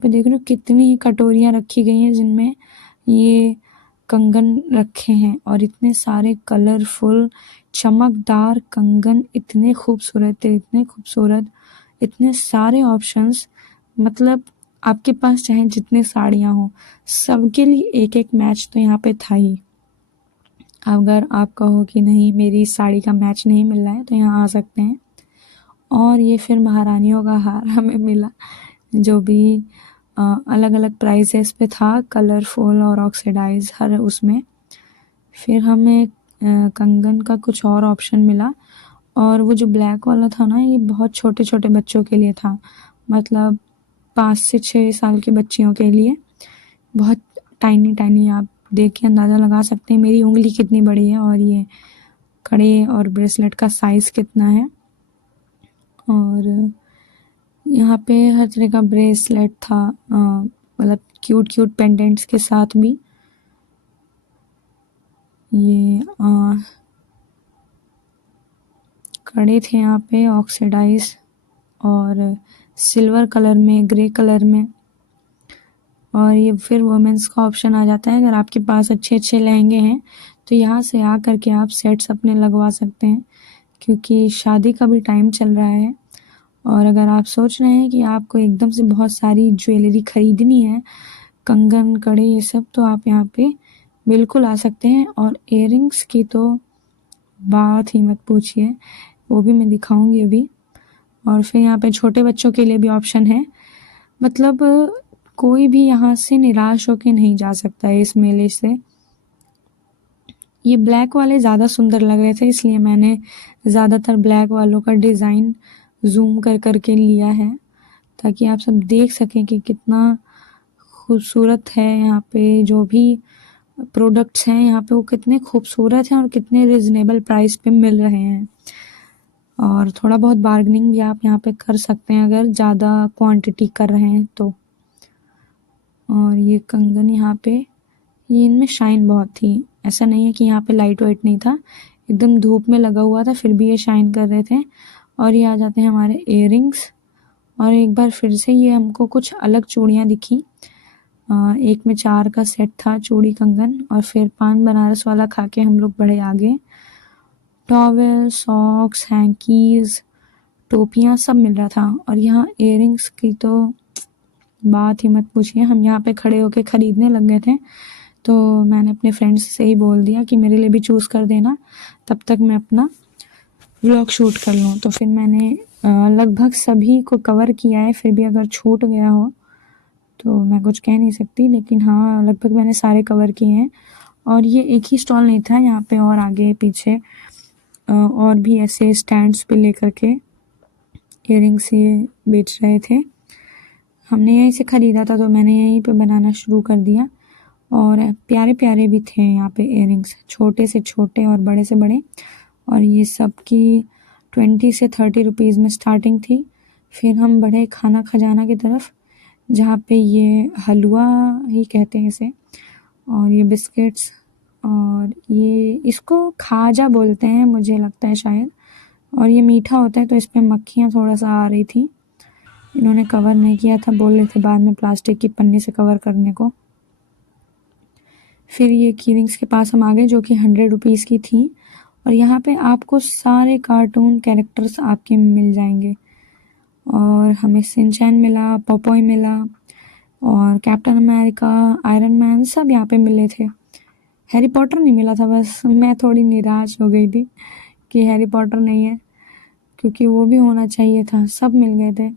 पे देख रहे हो कितनी कटोरियाँ रखी गई हैं जिनमें ये कंगन रखे हैं, और इतने सारे कलरफुल चमकदार कंगन, इतने खूबसूरत है, इतने खूबसूरत, इतने सारे ऑप्शंस। मतलब आपके पास चाहे जितने साड़ियाँ हों, सबके लिए एक एक मैच तो यहाँ पे था ही। अगर आप कहो कि नहीं मेरी साड़ी का मैच नहीं मिल रहा है तो यहाँ आ सकते हैं। और ये फिर महारानियों का हार हमें मिला, जो भी अलग अलग प्राइसेस पे था, कलरफुल और ऑक्सीडाइज हर उसमें। फिर हमें कंगन का कुछ और ऑप्शन मिला, और वो जो ब्लैक वाला था ना, ये बहुत छोटे छोटे बच्चों के लिए था, मतलब 5 से 6 साल की बच्चियों के लिए, बहुत टाइनी टाइनी। आप देख के अंदाज़ा लगा सकते हैं मेरी उंगली कितनी बड़ी है और ये कड़े और ब्रेसलेट का साइज़ कितना है। और यहाँ पे हर तरह का ब्रेसलेट था, मतलब क्यूट क्यूट पेंडेंट्स के साथ भी। ये कड़े थे यहाँ पे ऑक्सीडाइज और सिल्वर कलर में, ग्रे कलर में। और ये फिर वुमेंस का ऑप्शन आ जाता है। अगर आपके पास अच्छे अच्छे लहंगे हैं तो यहाँ से आ करके आप सेट्स अपने लगवा सकते हैं, क्योंकि शादी का भी टाइम चल रहा है। और अगर आप सोच रहे हैं कि आपको एकदम से बहुत सारी ज्वेलरी खरीदनी है, कंगन, कड़े, ये सब, तो आप यहाँ पे बिल्कुल आ सकते हैं। और इयररिंग्स की तो बात ही मत पूछिए, वो भी मैं दिखाऊंगी अभी। और फिर यहाँ पे छोटे बच्चों के लिए भी ऑप्शन है। मतलब कोई भी यहाँ से निराश होके नहीं जा सकता है इस मेले से। ये ब्लैक वाले ज़्यादा सुंदर लग रहे थे, इसलिए मैंने ज़्यादातर ब्लैक वालों का डिज़ाइन जूम कर करके लिया है, ताकि आप सब देख सकें कि कितना खूबसूरत है। यहाँ पे जो भी प्रोडक्ट्स हैं यहाँ पे वो कितने खूबसूरत हैं और कितने रिजनेबल प्राइस पे मिल रहे हैं। और थोड़ा बहुत बार्गेनिंग भी आप यहाँ पे कर सकते हैं अगर ज़्यादा क्वांटिटी कर रहे हैं तो। और ये कंगन यहाँ पे, ये इनमें शाइन बहुत थी, ऐसा नहीं है कि यहाँ पे लाइट वाइट नहीं था, एकदम धूप में लगा हुआ था, फिर भी ये शाइन कर रहे थे। और ये आ जाते हैं हमारे इयररिंग्स। और एक बार फिर से ये हमको कुछ अलग चूड़ियाँ दिखी। एक में 4 का सेट था चूड़ी कंगन, और फिर पान बनारस वाला खा के हम लोग बढ़े आगे। टॉवेल, सॉक्स, हैंकीज, टोपियाँ सब मिल रहा था। और यहाँ इयररिंग्स की तो बात ही मत पूछिए, हम यहाँ पे खड़े होके ख़रीदने लग गए थे। तो मैंने अपने फ्रेंड्स से ही बोल दिया कि मेरे लिए भी चूज़ कर देना, तब तक मैं अपना व्लॉग शूट कर लूँ। तो फिर मैंने लगभग सभी को कवर किया है, फिर भी अगर छूट गया हो तो मैं कुछ कह नहीं सकती, लेकिन हाँ लगभग मैंने सारे कवर किए हैं। और ये एक ही स्टॉल नहीं था, यहाँ पे और आगे पीछे और भी ऐसे स्टैंड्स पे लेकर के इयररिंग्स ये बेच रहे थे। हमने यहीं से ख़रीदा था तो मैंने यहीं पे बनाना शुरू कर दिया। और प्यारे प्यारे भी थे यहाँ पे इयररिंग्स, छोटे से छोटे और बड़े से बड़े। और ये सब की 20 से 30 रुपीज़ में स्टार्टिंग थी। फिर हम बढ़े खाना खजाना की तरफ, जहाँ पे ये हलवा ही कहते हैं इसे, और ये बिस्किट्स, और ये इसको खाजा बोलते हैं मुझे लगता है शायद। और ये मीठा होता है, तो इस पर मक्खियाँ थोड़ा सा आ रही थी, इन्होंने कवर नहीं किया था, बोल रहे थे बाद में प्लास्टिक की पन्नी से कवर करने को। फिर ये कीरिंग्स के पास हम आ गए, जो कि 100 रुपीज़ की थी। और यहाँ पे आपको सारे कार्टून कैरेक्टर्स आपके मिल जाएंगे। और हमें शिनचैन मिला, पॉपॉय मिला, और कैप्टन अमेरिका, आयरन मैन, सब यहाँ पे मिले थे। हैरी पॉटर नहीं मिला था, बस मैं थोड़ी निराश हो गई थी कि हैरी पॉटर नहीं है, क्योंकि वो भी होना चाहिए था। सब मिल गए थे।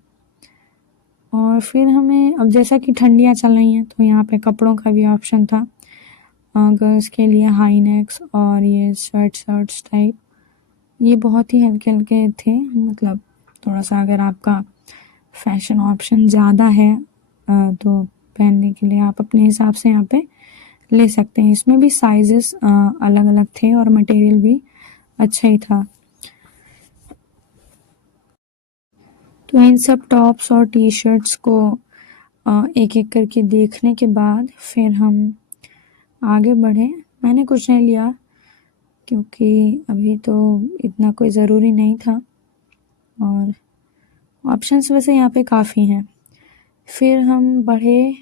और फिर हमें, अब जैसा कि ठंडियाँ चल रही हैं तो यहाँ पे कपड़ों का भी ऑप्शन था। गर्ल्स के लिए हाई नेक्स और ये स्वेट शर्ट्स टाइप, ये बहुत ही हल्के हल्के थे। मतलब थोड़ा सा अगर आपका फैशन ऑप्शन ज़्यादा है तो पहनने के लिए आप अपने हिसाब से यहाँ पे ले सकते हैं। इसमें भी साइजेस अलग अलग थे और मटेरियल भी अच्छा ही था। तो इन सब टॉप्स और टी शर्ट्स को एक एक करके देखने के बाद फिर हम आगे बढ़े। मैंने कुछ नहीं लिया, क्योंकि अभी तो इतना कोई ज़रूरी नहीं था। और ऑप्शंस वैसे यहाँ पे काफ़ी हैं, फिर हम बढ़े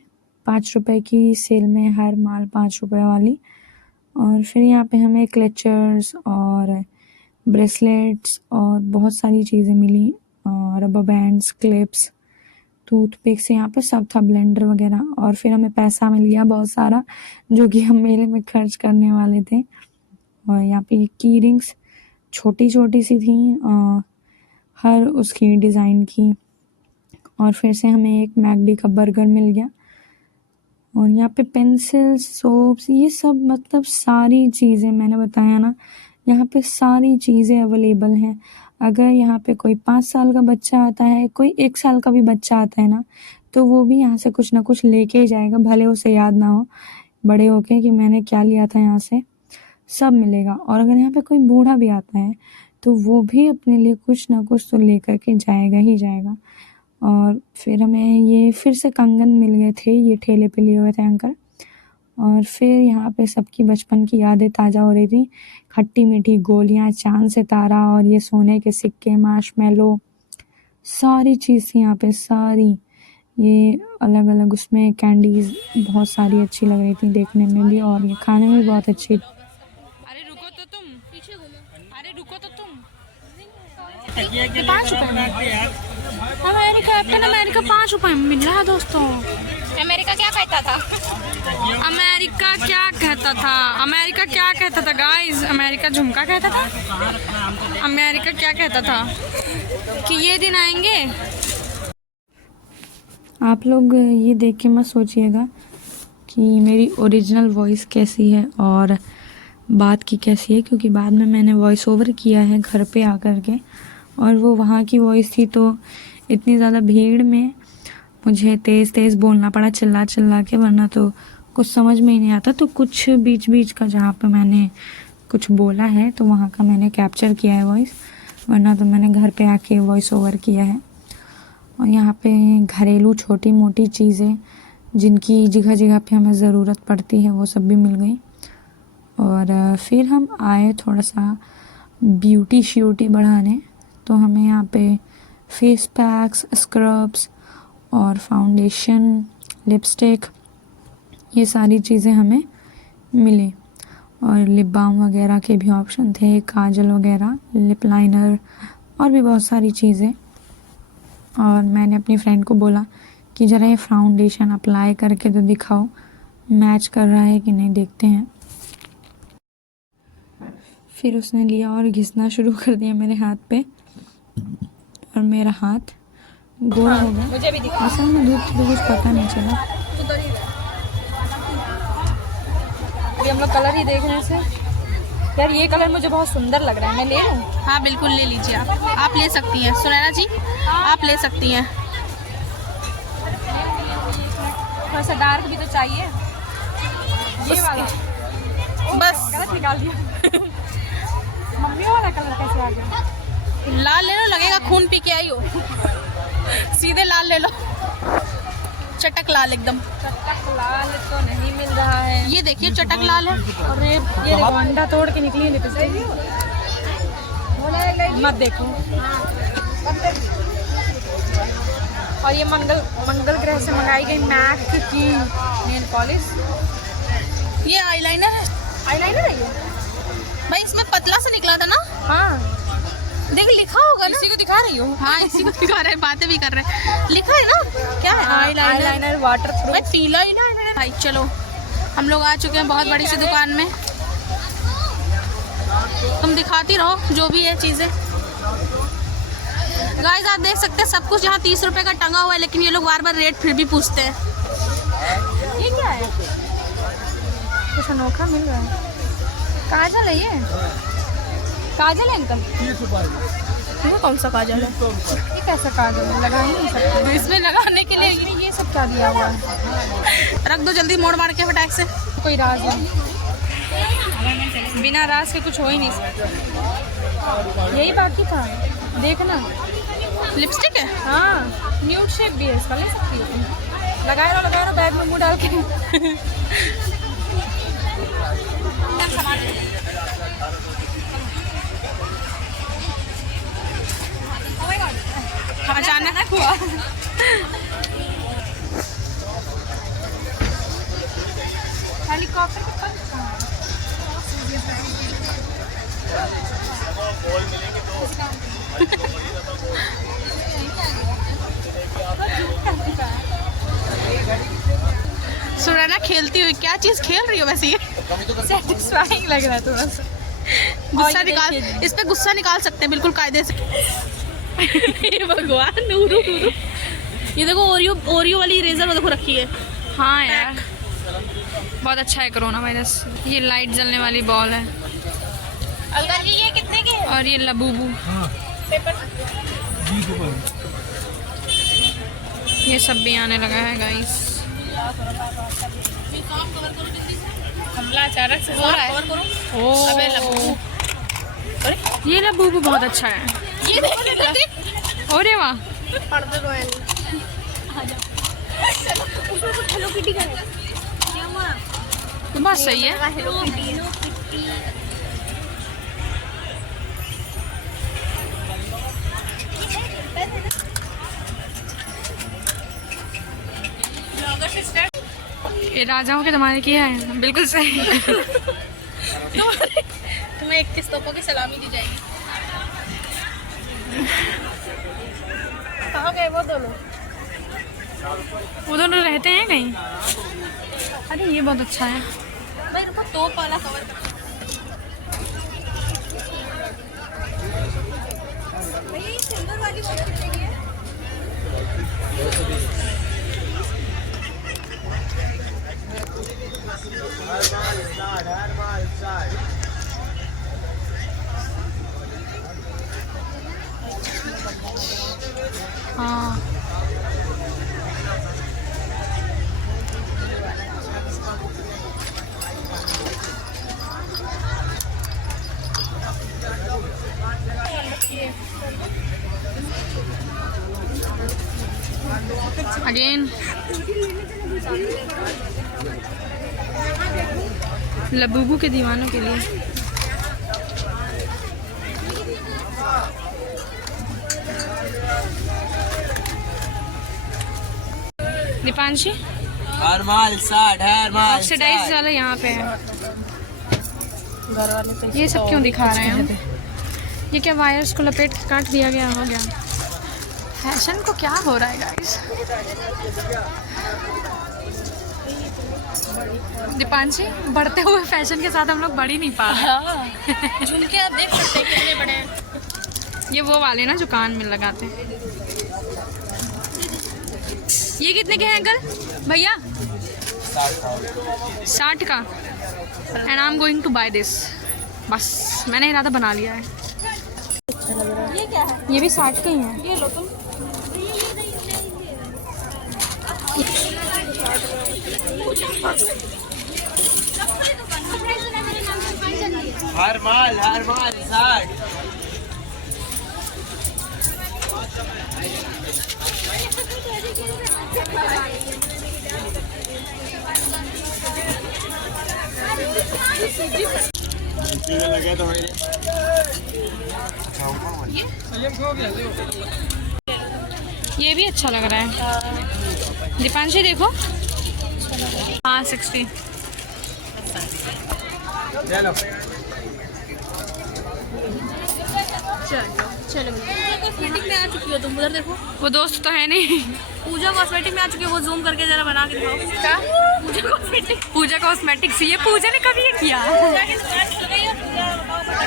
5 रुपए की सेल में, हर माल 5 रुपए वाली। और फिर यहाँ पे हमें क्लचर्स और ब्रेसलेट्स और बहुत सारी चीज़ें मिली, और रबर बैंड्स, क्लिप्स, टूथपिक्स, यहाँ पे सब था, ब्लेंडर वगैरह। और फिर हमें पैसा मिल गया बहुत सारा, जो कि हम मेले में खर्च करने वाले थे। और यहाँ पे की रिंग्स छोटी छोटी सी थी, हर उसकी डिज़ाइन की। और फिर से हमें एक मैकडी का बर्गर मिल गया। और यहाँ पे पेंसिल्स, सोप्स, ये सब मतलब सारी चीज़ें, मैंने बताया ना, यहाँ पे सारी चीज़ें अवेलेबल हैं। अगर यहाँ पे कोई 5 साल का बच्चा आता है, कोई 1 साल का भी बच्चा आता है ना, तो वो भी यहाँ से कुछ ना कुछ लेके ही जाएगा, भले उसे याद ना हो बड़े होके कि मैंने क्या लिया था यहाँ से। सब मिलेगा। और अगर यहाँ पे कोई बूढ़ा भी आता है तो वो भी अपने लिए कुछ ना कुछ तो लेकर के जाएगा ही जाएगा। और फिर हमें ये फिर से कंगन मिल गए थे, ये ठेले पे लिए हुए थे अंकल। और फिर यहाँ पे सबकी बचपन की यादें ताज़ा हो रही थी। खट्टी मीठी गोलियाँ, चांद सितारा, और ये सोने के सिक्के, मार्शमेलो, सारी चीज़ थी यहाँ पे, सारी। ये अलग अलग उसमें कैंडीज़ बहुत सारी अच्छी लग रही थी देखने में भी, और ये खाने में भी बहुत अच्छी। अरे रुको तो तुम, पीछे घूमो। अरे रुको तो तुम। 5 रुपए में कैप्टन अमेरिका 5 रुपए में मिल रहा है दोस्तों। अमेरिका क्या कहता था? अमेरिका क्या कहता था? अमेरिका क्या कहता था गाइस? अमेरिका झुमका कहता था। अमेरिका क्या कहता था कि ये दिन आएंगे। आप लोग ये देख के मत सोचिएगा कि मेरी ओरिजिनल वॉइस कैसी है और बात की कैसी है, क्योंकि बाद में मैंने वॉइस ओवर किया है घर पे आकर के, और वो वहाँ की वॉइस थी, तो इतनी ज़्यादा भीड़ में मुझे तेज़ तेज़ बोलना पड़ा, चिल्ला चिल्ला के, वरना तो कुछ समझ में ही नहीं आता। तो कुछ बीच बीच का जहाँ पे मैंने कुछ बोला है तो वहाँ का मैंने कैप्चर किया है वॉइस, वरना तो मैंने घर पे आके वॉइस ओवर किया है। और यहाँ पे घरेलू छोटी मोटी चीज़ें जिनकी जगह जगह पे हमें ज़रूरत पड़ती है वो सब भी मिल गई। और फिर हम आए थोड़ा सा ब्यूटी श्यूटी बढ़ाने, तो हमें यहाँ पे फेस पैक्स, स्क्रब्स और फाउंडेशन, लिपस्टिक, ये सारी चीज़ें हमें मिली। और लिप बाम वगैरह के भी ऑप्शन थे, काजल वगैरह, लिप लाइनर और भी बहुत सारी चीज़ें। और मैंने अपनी फ्रेंड को बोला कि ज़रा ये फाउंडेशन अप्लाई करके तो दिखाओ, मैच कर रहा है कि नहीं, देखते हैं। फिर उसने लिया और घिसना शुरू कर दिया मेरे हाथ पे, और मेरा हाथ गोरा हो गया। मुझे भी दिखा। असल में धूप तो कुछ पता नहीं चला। अभी हम लोग कलर ही देख रहे हैं से। यार ये कलर मुझे बहुत सुंदर लग रहा है, मैं ले लूँ? हाँ बिल्कुल ले लीजिए, आप ले सकती हैं सुनैना जी, आप ले सकती हैं। थोड़ा सा डार्क भी तो चाहिए। ये वाला बस गलत निकाल दिया। मम्मी वाला कलर कैसे आ गया? लाल ले लो, लगेगा खून पी के आई हो। सीधे लाल ले लो, चटक लाल एकदम। चटक लाल तो नहीं मिल रहा है। ये देखिए चटक लाल है। और ये देखो अंडा तोड़ के निकली है लिपस्टिक। मत देखो। और ये मंगल ग्रह से मंगाई गई मैक की नेल पॉलिश। ये आईलाइनर है। आईलाइनर है ये? भाई इसमें पतला से निकला था ना। हाँ देख लिखा होगा ना। इसी को दिखा रही हूँ। हाँ इसी को दिखा रहे हैं, बातें भी कर रहे हैं। लिखा है ना, क्या है? Eyeliner water proof. भाई पीला ही ना है भाई। चलो हम लोग आ चुके हैं बहुत बड़ी सी दुकान में, तुम दिखाती रहो जो भी है चीज़ें। गाइस आप देख सकते हैं सब कुछ यहाँ 30 रुपए का टंगा हुआ है, लेकिन ये लोग बार बार रेट फिर भी पूछते हैं। ये क्या है? कुछ अनोखा मिल रहा है। काजल है ये? काजल है अंकल? ये कौन सा काजल है? ये कैसा काजल है? लगा ही नहीं सकते। इसमें लगाने के लिए ये सब क्या दिया हुआ है? रख दो जल्दी, मोड़ मार के फटाक से। कोई राज है? बिना राज के कुछ हो ही नहीं सकता। यही बाकी था, देखना। लिपस्टिक है। हाँ न्यूड शेप भी है इसका, ले सकती हो तुम। लगाए रहो बैग में मुँह डाल के। अचानक हुआ। हेलीकॉप्टर के पंख कहाँ हैं? सुरैना खेलती हुई क्या चीज खेल रही हो वैसे ये? सेटिस्फाइंग लग रहा है थोड़ा सा। गुस्सा निकाल, इस पे गुस्सा निकाल सकते हैं बिल्कुल कायदे से। हे भगवान, नूरू नूरू। ये देखो ओरियो वाली इरेजर वो देखो रखी है। हाँ यार, बहुत अच्छा है कोरोना वायरस। ये लाइट जलने वाली बॉल है। अंकल जी ये कितने के? और ये लबूबू, ये सब भी आने लगा है गाइस। हमला अचानक से हो रहा है। अबे लबूबू, ये लबूबू बहुत अच्छा है। ये देखो। अरे वाह, पर्दे रोयल। हेलो किटी का है। बहुत सही है। Hello kitty. ये राजाओं के ज़माने की है, बिल्कुल सही। तुम्हें 21 तोपों की सलामी दी जाएगी। कहाँ गए वो दोनों? वो दोनों रहते हैं कहीं। अरे ये बहुत अच्छा है। भाई रुको, तोप वाला कवर। भाई सिल्वर वाली वो कितने की है? हाँ, अगेन लबूबू के दीवानों के लिए। दीपांशी, हर माल 60 हर माल ऑक्सीडाइज वाला यहाँ पे है। घर वाले तो ये सब क्यों दिखा रहे हैं हम? ये क्या वायर्स को लपेट के काट दिया गया? हो गया। फैशन को क्या हो रहा है गाइस? दीपांशी, बढ़ते हुए फैशन के साथ हम लोग बढ़ ही नहीं पा रहे। झुमके आप देख सकते हैं कितने बड़े हैं। ये वो वाले ना जो कान में लगाते हैं। ये कितने के हैं अंकल भैया? 60 का। And I am going to buy this. बस मैंने इरादा बना लिया है। ये क्या है? ये भी 60 के ही हैं। ये लो तुम। हर माल 60 लगे तो ये भी अच्छा लग रहा है। दीपांशी देखो। हाँ 60। चलो चलो कॉस्मेटिक में आ चुकी हो तुम, उधर देखो। वो दोस्त तो है नहीं। पूजा कॉस्मेटिक में आ चुकी है, वो जूम करके जरा बना के दिखाओ। क्या? पूजा कॉस्मेटिक। पूजा कॉस्मेटिक्स, ये पूजा ने कभी ये किया?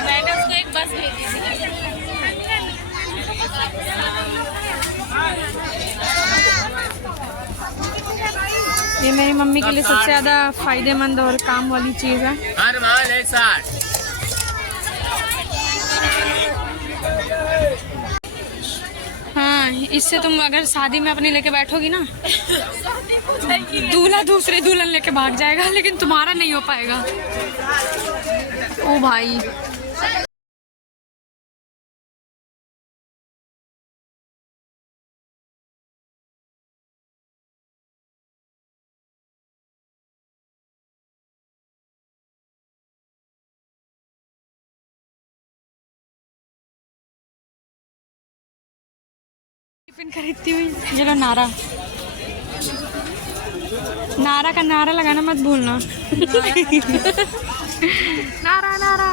मैंने उसको एक बस भेजी थी। ये मेरी मम्मी के लिए सबसे ज़्यादा फायदेमंद और काम वाली चीज़ है। हर माल 60 हाँ, इससे तुम अगर शादी में अपनी लेके बैठोगी ना, दूल्हा दूसरे दुल्हन लेके भाग जाएगा, लेकिन तुम्हारा नहीं हो पाएगा। ओ भाई, टिफिन खरीदती हुई। ये लो नारा, नारा का नारा लगाना मत भूलना। नारा नारा।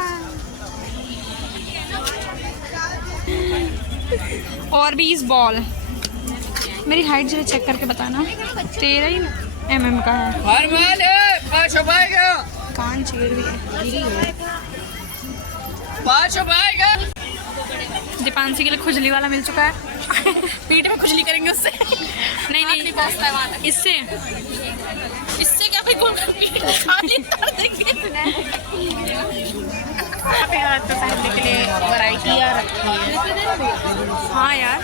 और भी इस बॉल। मेरी हाइट जरा चेक करके बताना। 13 mm का है। हर माल है 500 पाएगा। कान चीर भी है। 500 पाएगा। दीपांशी के लिए खुजली वाला मिल चुका है। पेट में खुजली करेंगे उससे। नहीं नहीं इससे क्या भाई कौन पहनने के लिए वैरायटियाँ रखी है। हाँ यार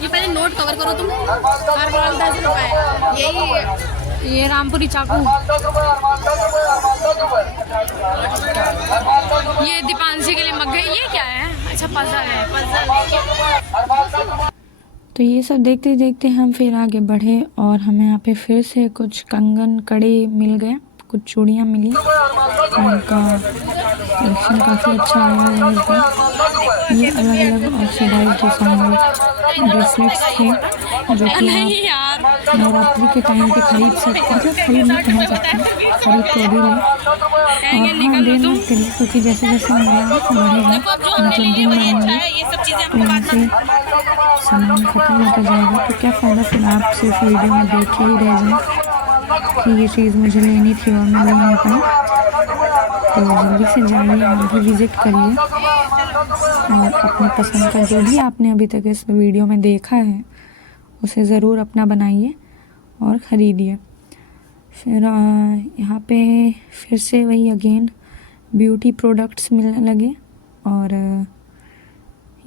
ये पहले नोट कवर करो तुम। हर बार 10 रुपए। यही ये रामपुरी चाकू। ये दीपांशी के लिए मग गई। ये क्या है? अच्छा पजल है। तो ये सब देखते देखते हम फिर आगे बढ़े और हमें यहाँ पे फिर से कुछ कंगन कड़े मिल गए, कुछ चूड़ियाँ मिली। उनका कलेक्शन काफ़ी अच्छा आया है इस बार। ये अलग अलग ऑक्सीडाइज डिजाइन ब्रेसलेट्स थे जो कि नहीं यार आप नवरात्रि के टाइम पे खरीद सकते हैं, खरीद नहीं पहन सकते हैं, खरीद तो भी लें। और हाँ देना के लिए, क्योंकि जैसे जैसे मेरा बढ़ेगा मतलब दिन बढ़ेंगे तो यहाँ से सामान खत्म होता जाएगा। तो क्या फ़ायदा फिर आप सिर्फ वीडियो में देखे ही रह जाएं कि ये चीज़ मुझे लेनी थी और मैं ले नहीं पाई। तो जल्दी से जाइए, आप भी विज़िट करिए और अपनी पसंद का जो भी आपने अभी तक इस वीडियो में देखा है उसे ज़रूर अपना बनाइए और ख़रीदिए। फिर यहाँ पे फिर से वही अगेन ब्यूटी प्रोडक्ट्स मिलने लगे और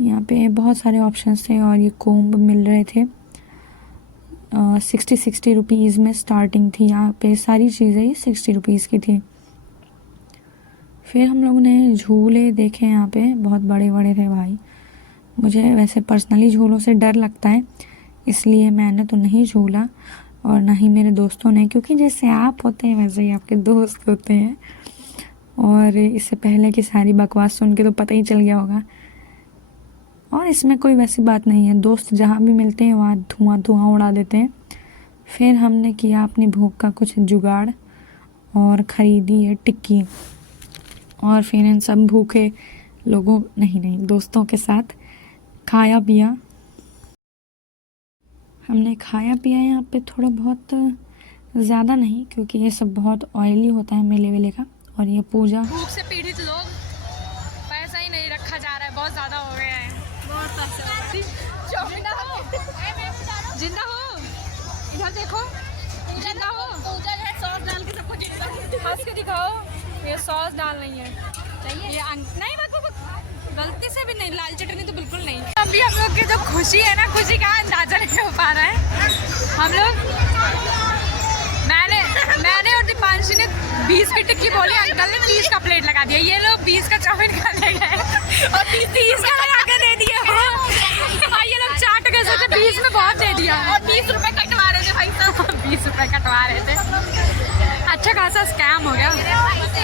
यहाँ पे बहुत सारे ऑप्शंस थे और ये कोम्ब मिल रहे थे। 60 रुपीज़ में स्टार्टिंग थी। यहाँ पे सारी चीज़ें ही 60 रुपीज़ की थी। फिर हम लोगों ने झूले देखे यहाँ पे, बहुत बड़े बड़े थे भाई। मुझे वैसे पर्सनली झूलों से डर लगता है, इसलिए मैंने तो नहीं झूला और ना ही मेरे दोस्तों ने, क्योंकि जैसे आप होते हैं वैसे ही आपके दोस्त होते हैं। और इससे पहले की सारी बकवास सुन के तो पता ही चल गया होगा। और इसमें कोई वैसी बात नहीं है, दोस्त जहाँ भी मिलते हैं वहाँ धुआं उड़ा देते हैं। फिर हमने किया अपनी भूख का कुछ जुगाड़ और ख़रीदी है टिक्की। और फिर इन सब भूखे लोगों नहीं दोस्तों के साथ खाया पिया। हमने खाया पिया यहाँ पे थोड़ा बहुत, ज़्यादा नहीं, क्योंकि ये सब बहुत ऑयली होता है मेले वेले का। और ये पूजा भूख से पीड़ित लोग, पैसा ही नहीं रखा जा रहा है, बहुत ज़्यादा हो गया है। जिंदा हो, इधर देखो, जिंदा हो। पूजा जो है सॉस डाल के सबको जिंदा हंस के दिखाओ। ये सॉस डाल नहीं है, ये नहीं गलती से भी नहीं, लाल चटनी तो बिल्कुल नहीं। अभी हम लोग की जो खुशी है ना, खुशी का अंदाजा नहीं हो पा रहा है। हम लोग मैंने और दीपांशी ने 20 की टिक्की बोली, अंकल ने 30 का प्लेट लगा दिया। ये लोग 20 का चाउमीन खा ले गए और 30 का लगा के दे दिया। भाई ये लोग चाट के सोचे 20 में बहुत दे दिया और 20 रुपए कटवा रहे थे भाई साहब। 20 रुपए कटवा रहे थे। अच्छा खासा स्कैम हो गया।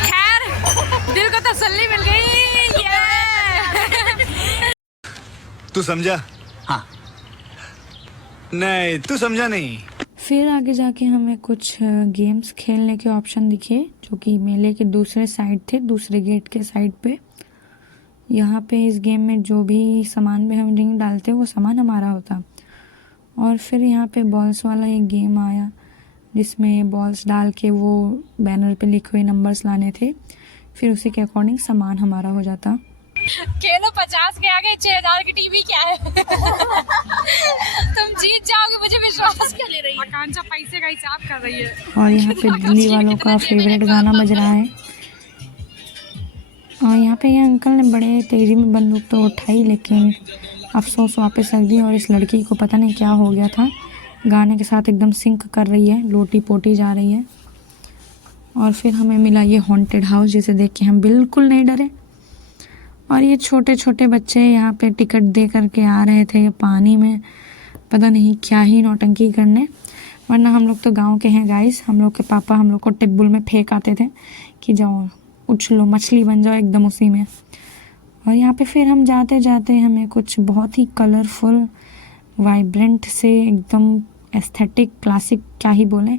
खैर दिल को तसल्ली मिल गई। तू समझा? हाँ। नहीं तू समझा नहीं। फिर आगे जाके हमें कुछ गेम्स खेलने के ऑप्शन दिखे जो कि मेले के दूसरे साइड थे, दूसरे गेट के साइड पे। यहाँ पे इस गेम में जो भी सामान में हम रिंग डालते वो सामान हमारा होता। और फिर यहाँ पे बॉल्स वाला एक गेम आया जिसमें बॉल्स डाल के वो बैनर पे लिखे हुए नंबर्स लाने थे, फिर उसी के अकॉर्डिंग सामान हमारा हो जाता। खेलो 50 के आगे 6000 की टीवी क्या है। तुम जीत जाओगे, मुझे विश्वास क्या ले रही है। आकांक्षा पैसे का हिसाब कर रही है। और यहाँ पे दिल्ली वालों का फेवरेट गाना बज रहा है। और यहाँ पे ये अंकल ने बड़े तेज़ी में बंदूक तो उठाई, लेकिन अफसोस वापस रख दी। और इस लड़की को पता नहीं क्या हो गया था, गाने के साथ एकदम सिंक कर रही है, लोटी पोटी जा रही है। और फिर हमें मिला ये हॉन्टेड हाउस, जिसे देख के हम बिल्कुल नहीं डरे। और ये छोटे छोटे बच्चे यहाँ पे टिकट दे करके आ रहे थे पानी में, पता नहीं क्या ही नौटंकी करने, वरना हम लोग तो गांव के हैं गाइस। हम लोग के पापा हम लोग को टिब्बुल में फेंक आते थे कि जाओ उछलो, मछली बन जाओ एकदम उसी में। और यहाँ पे फिर हम जाते जाते हमें कुछ बहुत ही कलरफुल, वाइब्रेंट से एकदम एस्थेटिक, क्लासिक क्या ही बोलें,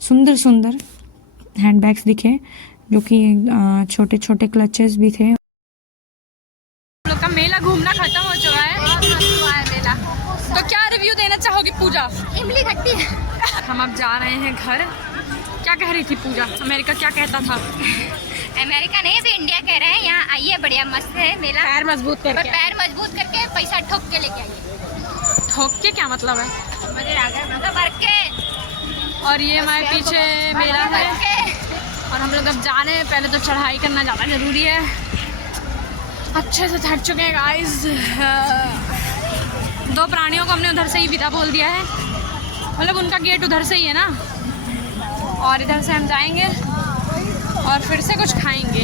सुंदर सुंदर हैंडबैग्स दिखे, जो कि छोटे छोटे क्लचेस भी थे। हम लोग का मेला घूमना खत्म हो चुका है। मेला तो क्या रिव्यू देना चाहोगी पूजा? इमली खट्टी है। हम अब जा रहे हैं घर। क्या कह रही थी पूजा? अमेरिका क्या कहता था? अमेरिका नहीं, अभी इंडिया कह रहे हैं। यहाँ आइए, बढ़िया मस्त है मेला। पैर मजबूत पर करके। पैर मजबूत करके पैसा ठोक के लेके आइए। ठोक के क्या मतलब है? मजे आ गए, मतलब भर के। और ये हमारे पीछे मेला है और हम लोग अब जा रहे हैं। पहले तो चढ़ाई करना ज़्यादा ज़रूरी है। अच्छे से थक चुके हैं गाइस। 2 प्राणियों को हमने उधर से ही विदा बोल दिया है, मतलब उनका गेट उधर से ही है ना, और इधर से हम जाएंगे और फिर से कुछ खाएंगे।